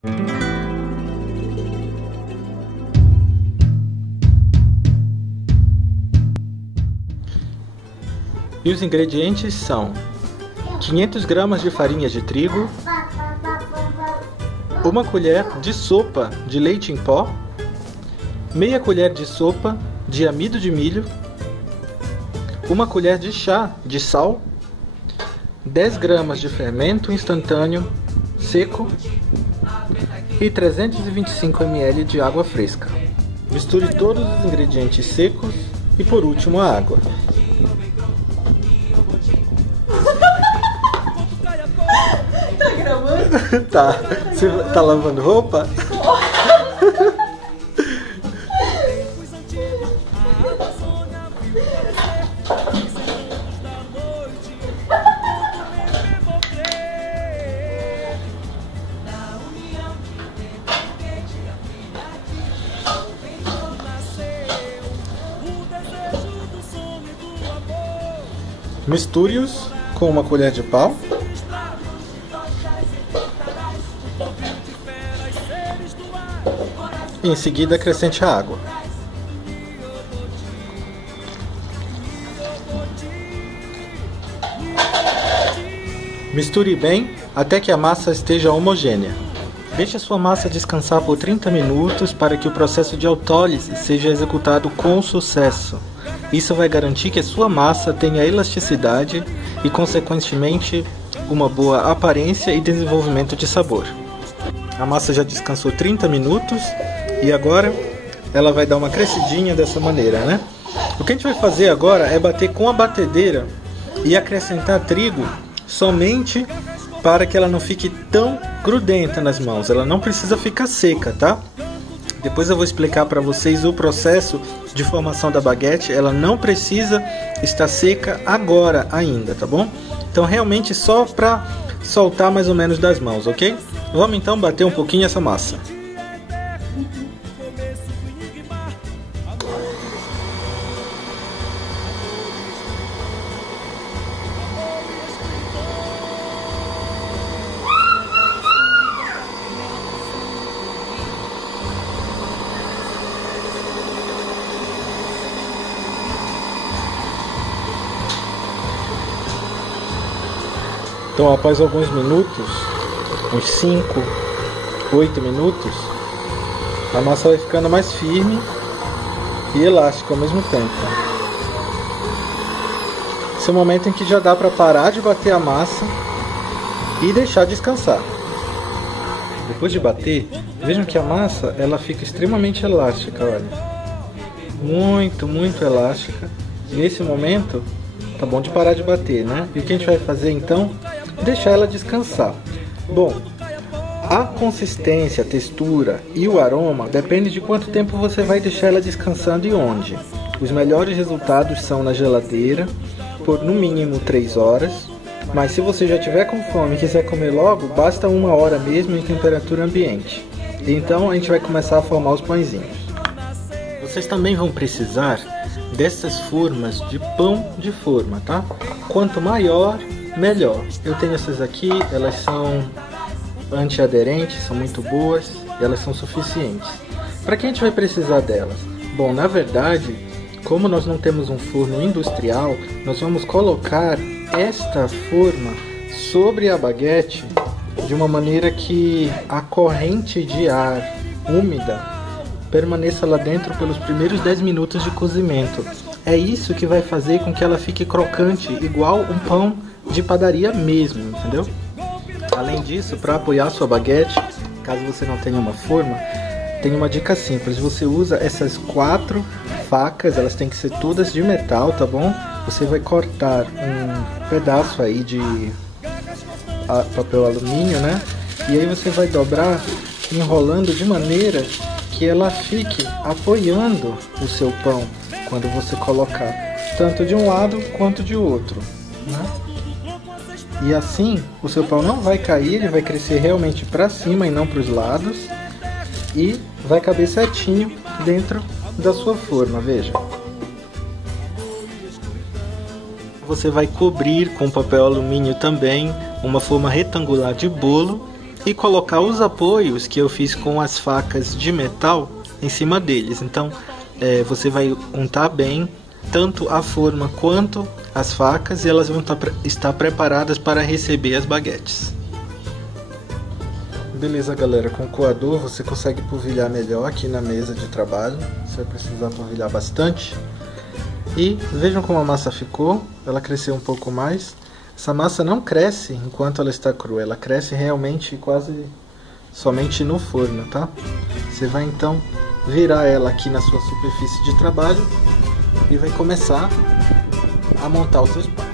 E os ingredientes são 500 gramas de farinha de trigo, 1 colher de sopa de leite em pó, meia colher de sopa de amido de milho, 1 colher de chá de sal, 10 gramas de fermento instantâneo seco e 325 ml de água fresca. Misture todos os ingredientes secos e por último a água. Tá gravando? Tá. Você tá lavando roupa? Misture-os com 1 colher de pau. E em seguida acrescente a água. Misture bem até que a massa esteja homogênea. Deixe a sua massa descansar por 30 minutos para que o processo de autólise seja executado com sucesso. Isso vai garantir que a sua massa tenha elasticidade e, consequentemente, uma boa aparência e desenvolvimento de sabor. A massa já descansou 30 minutos e agora ela vai dar uma crescidinha dessa maneira, né? O que a gente vai fazer agora é bater com a batedeira e acrescentar trigo somente para que ela não fique tão grudenta nas mãos. Ela não precisa ficar seca, tá? Depois eu vou explicar para vocês o processo de formação da baguete. Ela não precisa estar seca agora ainda, tá bom? Então realmente só para soltar mais ou menos das mãos, ok? Vamos então bater um pouquinho essa massa. Então, após alguns minutos, uns 5, 8 minutos, a massa vai ficando mais firme e elástica ao mesmo tempo. Esse é o momento em que já dá para parar de bater a massa e deixar descansar. Depois de bater, vejam que a massa ela fica extremamente elástica, olha. Muito elástica. Nesse momento, tá bom de parar de bater, né? E o que a gente vai fazer então? Deixar ela descansar. Bom, a consistência, a textura e o aroma depende de quanto tempo você vai deixar ela descansando e onde. Os melhores resultados são na geladeira por no mínimo 3 horas, mas se você já tiver com fome e quiser comer logo, basta 1 hora mesmo em temperatura ambiente. Então a gente vai começar a formar os pãezinhos. Vocês também vão precisar dessas formas de pão de forma, tá? Quanto maior, melhor. Eu tenho essas aqui, elas são antiaderentes, são muito boas e elas são suficientes. Para que a gente vai precisar delas? Bom, na verdade, como nós não temos um forno industrial, nós vamos colocar esta forma sobre a baguete de uma maneira que a corrente de ar úmida permaneça lá dentro pelos primeiros 10 minutos de cozimento. É isso que vai fazer com que ela fique crocante, igual um pão de padaria mesmo, entendeu? Além disso, para apoiar sua baguete, caso você não tenha uma forma, tem uma dica simples. Você usa essas 4 facas, elas têm que ser todas de metal, tá bom? Você vai cortar um pedaço aí de papel alumínio, né? E aí você vai dobrar enrolando de maneira que ela fique apoiando o seu pão quando você colocar, tanto de um lado quanto de outro, né? E assim o seu pão não vai cair, ele vai crescer realmente para cima e não para os lados, e vai caber certinho dentro da sua forma, veja. Você vai cobrir com papel alumínio também uma forma retangular de bolo e colocar os apoios que eu fiz com as facas de metal em cima deles. Então você vai untar bem tanto a forma quanto as facas e elas vão estar preparadas para receber as baguetes. Beleza, galera, com o coador você consegue polvilhar melhor aqui na mesa de trabalho. Você vai precisar polvilhar bastante. E vejam como a massa ficou, ela cresceu um pouco mais. Essa massa não cresce enquanto ela está crua, ela cresce realmente quase somente no forno, tá? Você vai então virar ela aqui na sua superfície de trabalho e vai começar a montar os seus pães.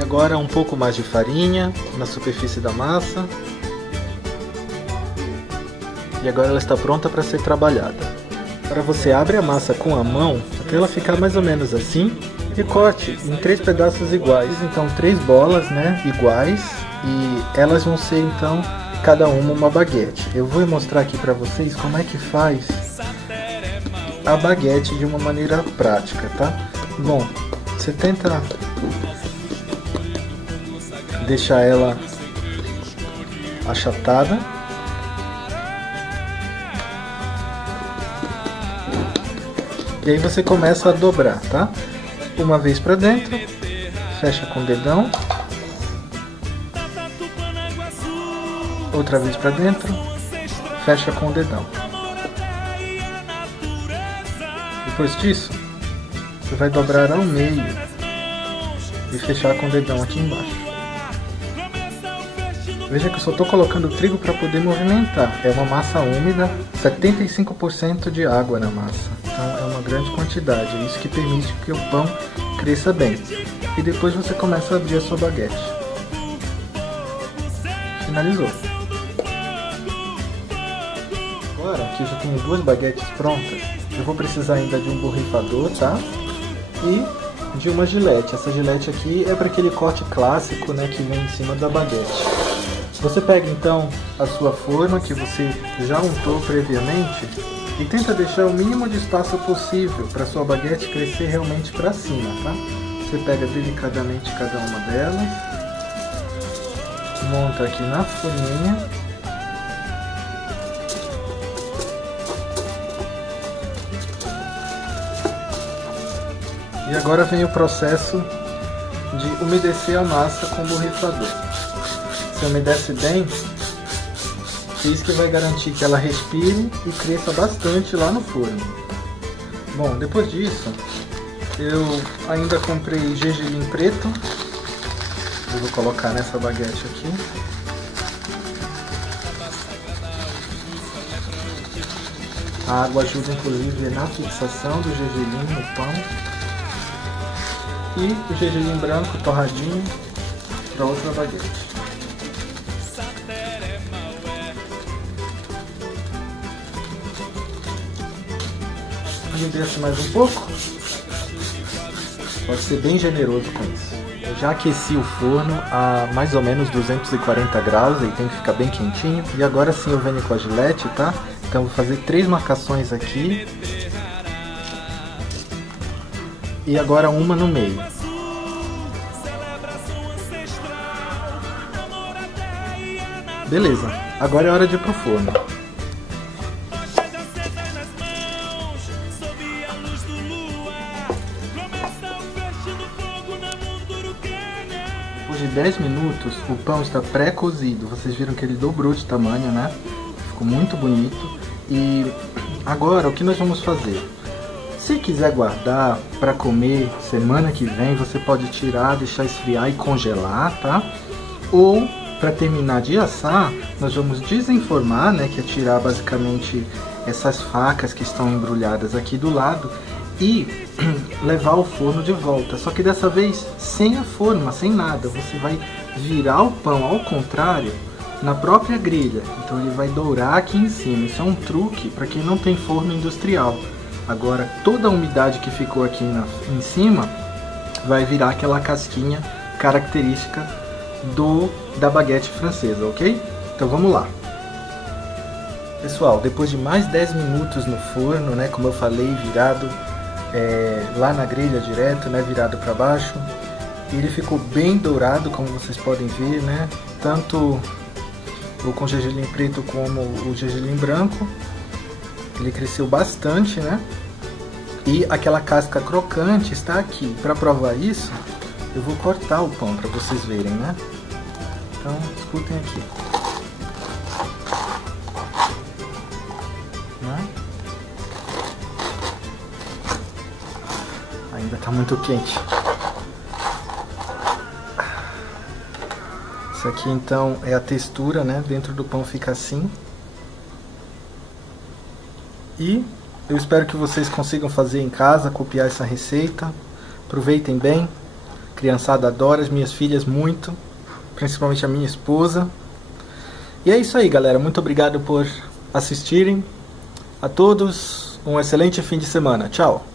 Agora um pouco mais de farinha na superfície da massa. E agora ela está pronta para ser trabalhada. Agora você abre a massa com a mão até ela ficar mais ou menos assim e corte em 3 pedaços iguais. Então 3 bolas, né, iguais, e elas vão ser então cada uma baguete. Eu vou mostrar aqui para vocês como é que faz a baguete de uma maneira prática, tá? Bom, você tenta deixar ela achatada. E aí você começa a dobrar, tá? Uma vez para dentro, fecha com o dedão. Outra vez para dentro, fecha com o dedão. Depois disso, você vai dobrar ao meio e fechar com o dedão aqui embaixo. Veja que eu só estou colocando o trigo para poder movimentar. É uma massa úmida, 75% de água na massa. Então é uma grande quantidade, é isso que permite que o pão cresça bem. E depois você começa a abrir a sua baguete. Finalizou. Agora que eu já tenho 2 baguetes prontas, eu vou precisar ainda de um borrifador, tá? E de uma gilete. Essa gilete aqui é para aquele corte clássico, né, que vem em cima da baguete. Você pega então a sua forma que você já untou previamente e tenta deixar o mínimo de espaço possível para sua baguete crescer realmente para cima, tá? Você pega delicadamente cada uma delas, monta aqui na forminha. E agora vem o processo de umedecer a massa com o borrifador. Você umedece bem, isso que vai garantir que ela respire e cresça bastante lá no forno. Bom, depois disso, eu ainda comprei gergelim preto. Eu vou colocar nessa baguete aqui. A água ajuda inclusive na fixação do gergelim no pão. E o gergelim branco torradinho para outra baguete. Desce mais um pouco. Pode ser bem generoso com isso. Eu já aqueci o forno a mais ou menos 240 graus, ele tem que ficar bem quentinho. E agora sim eu venho com a gilete, tá? Então vou fazer 3 marcações aqui. E agora uma no meio. Beleza, agora é hora de ir pro forno. Depois de 10 minutos, o pão está pré-cozido. Vocês viram que ele dobrou de tamanho, né? Ficou muito bonito. E agora, o que nós vamos fazer? Se quiser guardar para comer semana que vem, você pode tirar, deixar esfriar e congelar, tá? Ou, para terminar de assar, nós vamos desenformar, né? Que é tirar basicamente essas facas que estão embrulhadas aqui do lado e levar ao forno de volta, só que dessa vez sem a forma, sem nada. Você vai virar o pão ao contrário na própria grelha. Então ele vai dourar aqui em cima. Isso é um truque para quem não tem forno industrial. Agora toda a umidade que ficou aqui em cima vai virar aquela casquinha característica da baguete francesa, ok? Então vamos lá. Pessoal, depois de mais 10 minutos no forno, né, como eu falei, virado lá na grelha direto, né, virado para baixo, ele ficou bem dourado, como vocês podem ver, né, tanto o com gergelim preto como o gergelim branco. Ele cresceu bastante, né, e aquela casca crocante está aqui. Para provar isso, eu vou cortar o pão para vocês verem, né. Então, escutem aqui. Ainda tá muito quente. Isso aqui então é a textura, né? Dentro do pão fica assim. E eu espero que vocês consigam fazer em casa, copiar essa receita. Aproveitem bem. A criançada adora, as minhas filhas muito, principalmente a minha esposa. E é isso aí, galera. Muito obrigado por assistirem. A todos, um excelente fim de semana. Tchau!